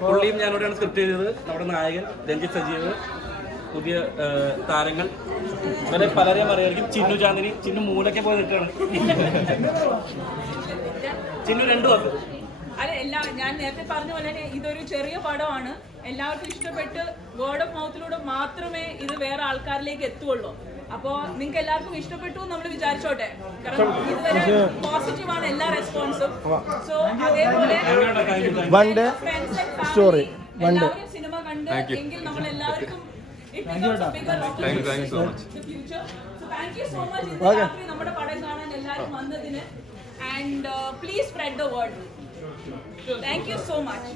പുള്ളിയും ഞാനോടെയാണ് സ്ക്രിപ്റ്റ് ചെയ്തത്. നമ്മുടെ നായകൻ രഞ്ജിത്ത് സജീവ്, പുതിയ താരങ്ങൾ ഇവരെ പലരെയും അറിയായിരിക്കും. ചിന്നു ചാന്ദിനി, ചിന്നു മൂലൊക്കെ പോയി നിൽക്കുകയാണ്. ചിന്നു 2 വാക്ക്. അല്ല, ഞാൻ നേരത്തെ പറഞ്ഞ പോലെ തന്നെ ഇതൊരു ചെറിയ പടമാണ്. എല്ലാവർക്കും ഇഷ്ടപ്പെട്ട് വേർഡ് ഓഫ് മൗത്തിലൂടെ മാത്രമേ ഇത് വേറെ ആൾക്കാരിലേക്ക് എത്തുള്ളൂ. അപ്പോൾ നിങ്ങൾക്ക് എല്ലാവർക്കും ഇഷ്ടപ്പെട്ടു നമ്മൾ വിചാരിച്ചോട്ടെ. കാരണം ഇതുവരെ പോസിറ്റീവാണ് എല്ലാ റെസ്പോൺസും. സോ അതേപോലെ സ്റ്റോറി എല്ലാവരും സിനിമ കണ്ട് എങ്കിൽ നമ്മൾ എല്ലാവർക്കും നമ്മുടെ പടം കാണാൻ എല്ലാവരും വന്നതിന്. And please spread the word. Thank you so much.